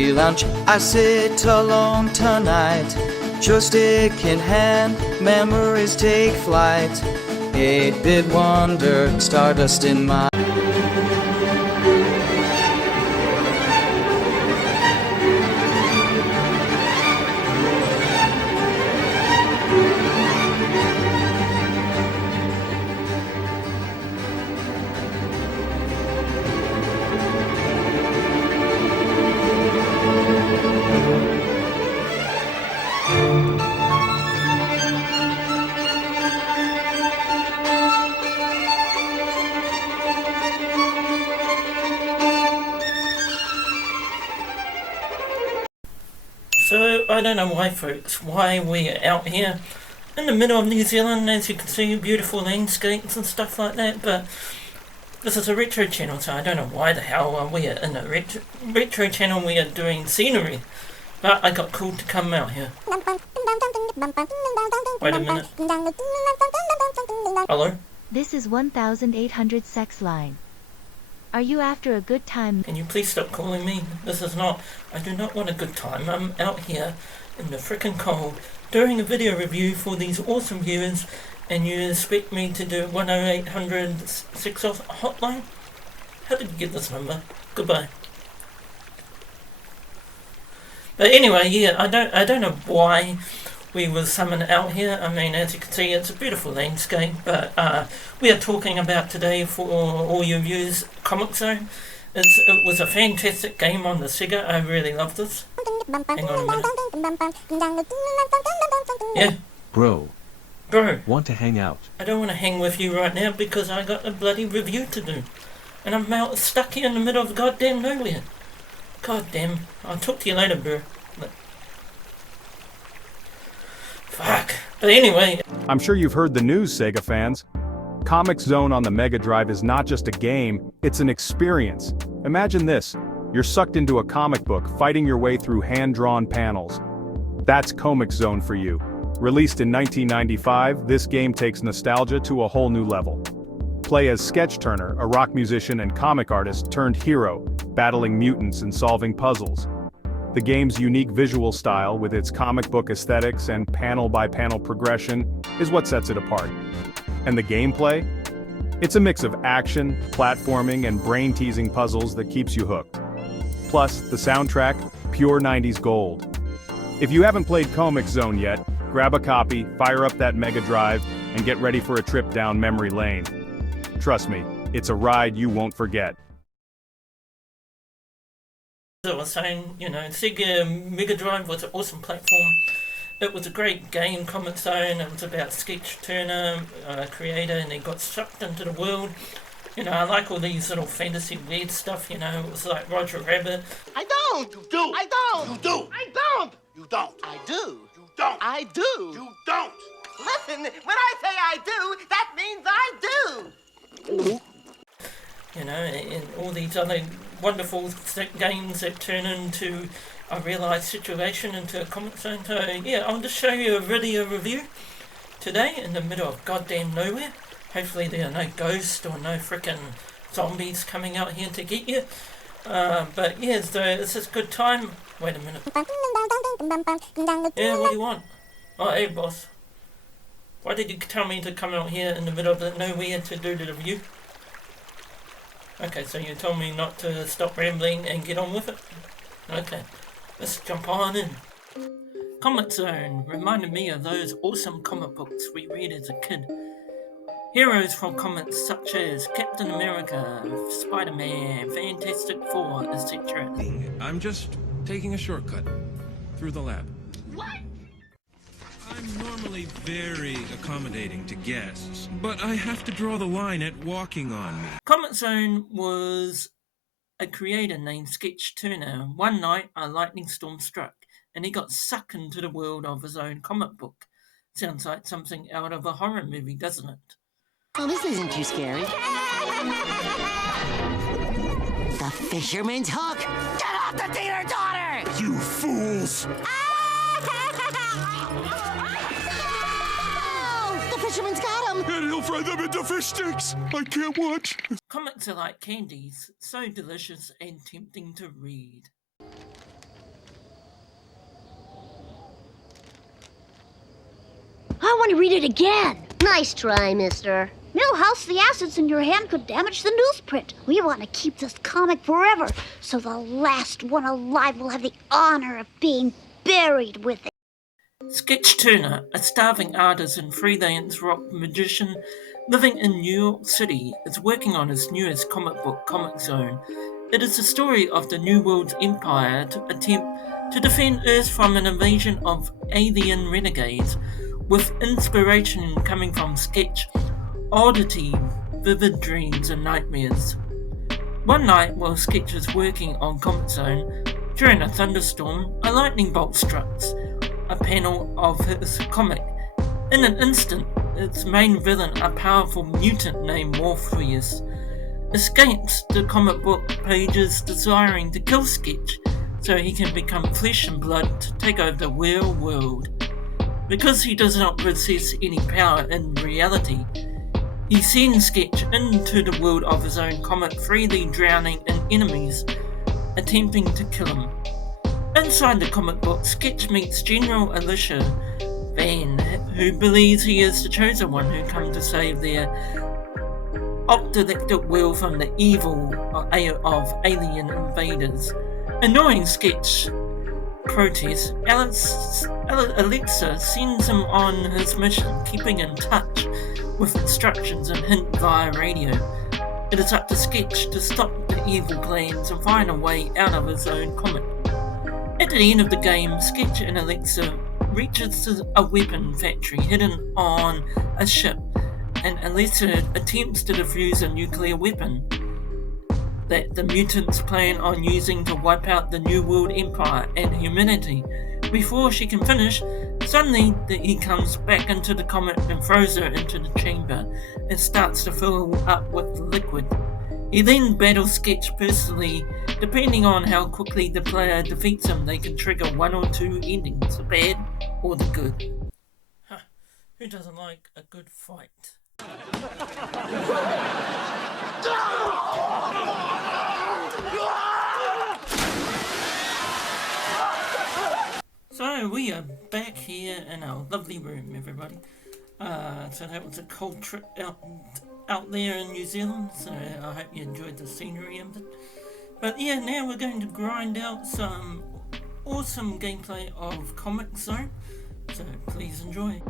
Lunch, I sit alone tonight, joystick in hand, memories take flight. 8-bit wonder, stardust in my So, I don't know why folks, why we're out here in the middle of New Zealand, as you can see, beautiful landscapes and stuff like that, but this is a retro channel, so I don't know why the hell we are in a retro channel, we are doing scenery, but I got called to come out here. Wait a minute. Hello? This is 1800 sex line. Are you after a good time? Can you please stop calling me? This is not... I do not want a good time. I'm out here in the frickin' cold doing a video review for these awesome viewers, and you expect me to do 10800 sex hotline? How did you get this number? Goodbye. But anyway, yeah, I don't know why we were summoned out here. I mean, as you can see, it's a beautiful landscape, but we are talking about today, for all your viewers, Comix Zone. It was a fantastic game on the Sega. I really love this. Hang on a minute. Yeah. Bro, want to hang out? I don't want to hang with you right now because I got a bloody review to do. And I'm out stuck here in the middle of goddamn nowhere. Goddamn. I'll talk to you later, bro. Fuck. But anyway. I'm sure you've heard the news, Sega fans. Comix Zone on the Mega Drive is not just a game, it's an experience. Imagine this. You're sucked into a comic book, fighting your way through hand-drawn panels. That's Comix Zone for you. Released in 1995, this game takes nostalgia to a whole new level. Play as Sketch Turner, a rock musician and comic artist turned hero, battling mutants and solving puzzles. The game's unique visual style, with its comic book aesthetics and panel-by-panel progression, is what sets it apart. And the gameplay? It's a mix of action, platforming, and brain-teasing puzzles that keeps you hooked. Plus, the soundtrack, pure 90s gold. If you haven't played Comix Zone yet, grab a copy, fire up that Mega Drive, and get ready for a trip down memory lane. Trust me, it's a ride you won't forget. As I was saying, you know, Sega Mega Drive was an awesome platform. It was a great game, Comix Zone. It was about Sketch Turner, creator, and he got sucked into the world. You know, I like all these little fantasy weird stuff, you know. It was like Roger Rabbit. I don't! You do! I don't! You do! I don't! You don't! I do! You don't! I do! You don't! Listen, when I say I do, that means I do! You know, and all these other wonderful games that turn into a realised situation into a Comix Zone. So yeah, I'll just show you a video review today in the middle of goddamn nowhere. Hopefully there are no ghosts or no frickin' zombies coming out here to get you. But yeah, so it's just a good time. Wait a minute. Yeah, what do you want? Oh, hey boss. Why did you tell me to come out here in the middle of the nowhere to do the review? Okay, so you told me not to stop rambling and get on with it? Okay, let's jump on in. Comix Zone reminded me of those awesome comic books we read as a kid. Heroes from comics such as Captain America, Spider-Man, Fantastic Four, etc. I'm just taking a shortcut through the lab. What? I'm normally very accommodating to guests, but I have to draw the line at walking on me. Comix Zone was a creator named Sketch Turner. One night, a lightning storm struck, and he got sucked into the world of his own comic book. Sounds like something out of a horror movie, doesn't it? Oh, this isn't too scary. The fisherman's hook! Get off the dealer daughter! You fools! Oh, the fisherman's got him! And he'll fry them into fish sticks! I can't watch! Comics are like candies, so delicious and tempting to read. I want to read it again. Nice try, mister. Millhouse, the acids in your hand could damage the newsprint. We want to keep this comic forever, so the last one alive will have the honor of being buried with it. Sketch Turner, a starving artist and freelance rock magician living in New York City, is working on his newest comic book, Comix Zone. It is the story of the New World's empire to attempt to defend Earth from an invasion of alien renegades, with inspiration coming from Sketch, oddity, vivid dreams and nightmares. One night while Sketch is working on Comix Zone, during a thunderstorm, a lightning bolt strikes a panel of his comic. In an instant, its main villain, a powerful mutant named Morpheus, escapes the comic book pages desiring to kill Sketch so he can become flesh and blood to take over the real world. Because he does not possess any power in reality, he sends Sketch into the world of his own comic, freely drowning in enemies attempting to kill him. Inside the comic book, Sketch meets General Alicia Van, who believes he is the chosen one who come to save their optilectic world from the evil of alien invaders. Annoying Sketch protests, Alexa sends him on his mission, keeping in touch with instructions and hint via radio. It is up to Sketch to stop the evil plans and find a way out of his own comic. At the end of the game, Sketch and Alexa reaches a weapon factory hidden on a ship, and Alexa attempts to defuse a nuclear weapon that the mutants plan on using to wipe out the New World Empire and humanity. Before she can finish, suddenly he comes back into the comic and throws her into the chamber and starts to fill up with liquid. He then battles Sketch personally. Depending on how quickly the player defeats him, they can trigger one or two endings, the bad or the good. Who doesn't like a good fight? So we are back here in our lovely room, everybody. So that was a cold trip out there in New Zealand, so I hope you enjoyed the scenery of it. But yeah, now we're going to grind out some awesome gameplay of Comix Zone, so please enjoy.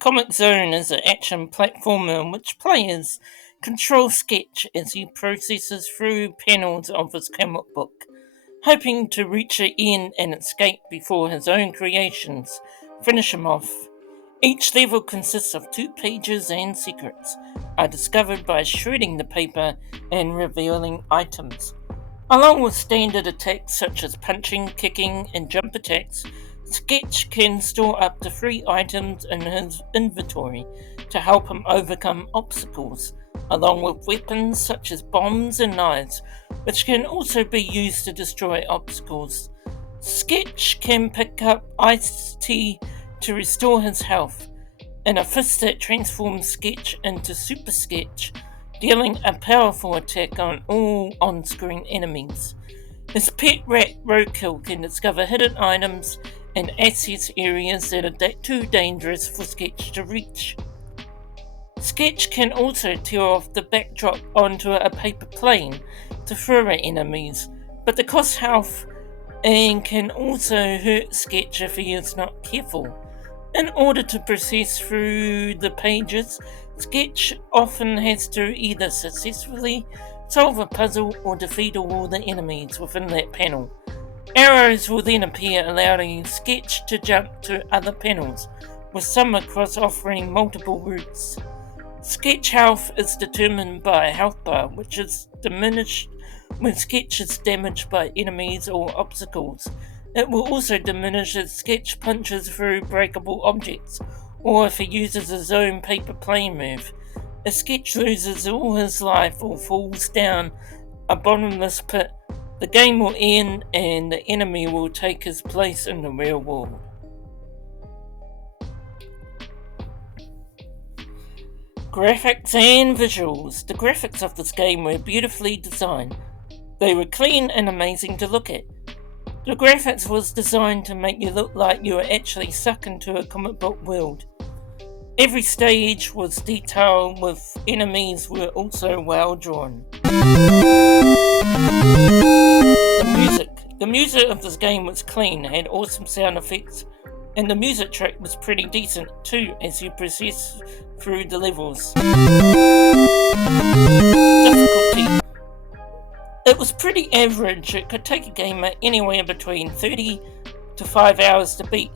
Comix Zone is an action platformer in which players control Sketch as he processes through panels of his comic book, hoping to reach an end and escape before his own creations finish him off. Each level consists of 2 pages, and secrets are discovered by shredding the paper and revealing items. Along with standard attacks such as punching, kicking, and jump attacks, Sketch can store up to 3 items in his inventory to help him overcome obstacles, along with weapons such as bombs and knives, which can also be used to destroy obstacles. Sketch can pick up iced tea to restore his health, and a fist that transforms Sketch into Super Sketch, dealing a powerful attack on all on-screen enemies. His pet rat Roadkill can discover hidden items and access areas that are too dangerous for Sketch to reach. Sketch can also tear off the backdrop onto a paper plane to throw at enemies, but they cost health and can also hurt Sketch if he is not careful. In order to process through the pages, Sketch often has to either successfully solve a puzzle or defeat all the enemies within that panel. Arrows will then appear, allowing Sketch to jump to other panels, with some across offering multiple routes. Sketch health is determined by a health bar, which is diminished when Sketch is damaged by enemies or obstacles. It will also diminish as Sketch punches through breakable objects, or if he uses his own paper plane move. If Sketch loses all his life or falls down a bottomless pit, the game will end and the enemy will take his place in the real world. Graphics and visuals. The graphics of this game were beautifully designed. They were clean and amazing to look at. The graphics was designed to make you look like you were actually sucked into a comic book world. Every stage was detailed, with enemies were also well drawn. The music of this game was clean, had awesome sound effects, and the music track was pretty decent too as you process through the levels. Difficulty. It was pretty average. It could take a gamer anywhere between 30 to 5 hours to beat.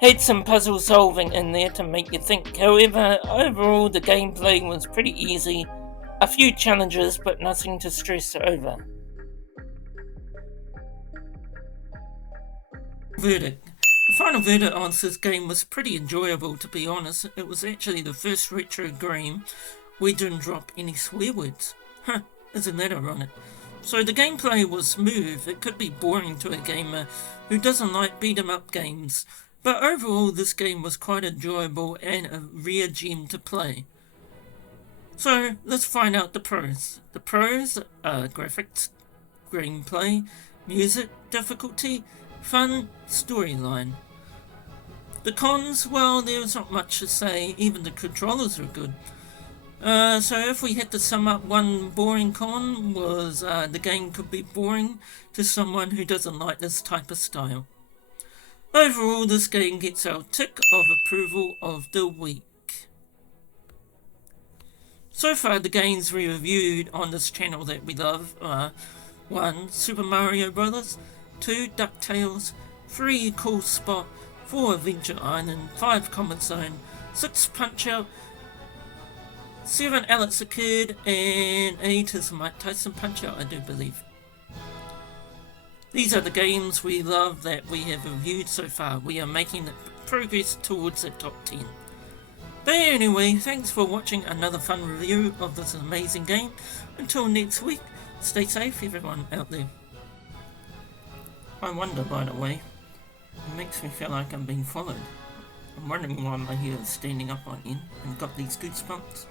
Had some puzzle solving in there to make you think. However, overall the gameplay was pretty easy. A few challenges, but nothing to stress over. Verdict. The final verdict on this game was pretty enjoyable, to be honest. It was actually the first retro game we didn't drop any swear words. Isn't that ironic? So the gameplay was smooth. It could be boring to a gamer who doesn't like beat-em-up games, but overall this game was quite enjoyable and a rare gem to play. So let's find out the pros. The pros are graphics, gameplay, music, difficulty, fun, storyline. The cons, well, there's not much to say. Even the controllers were good. So if we had to sum up one boring con was the game could be boring to someone who doesn't like this type of style. Overall, this game gets our tick of approval of the week. So far, the games we reviewed on this channel that we love are 1. Super Mario Bros., 2. DuckTales, 3. Cool Spot, 4. Adventure Island, 5. Comix Zone, 6. Punch-Out!, 7. Alex the Kid, and 8 is Mike Tyson Punch-Out!, I do believe. These are the games we love that we have reviewed so far. We are making progress towards the top 10. But anyway, thanks for watching another fun review of this amazing game. Until next week, stay safe everyone out there. I wonder, by the way, it makes me feel like I'm being followed. I'm wondering why my hair is standing up on end and got these goosebumps.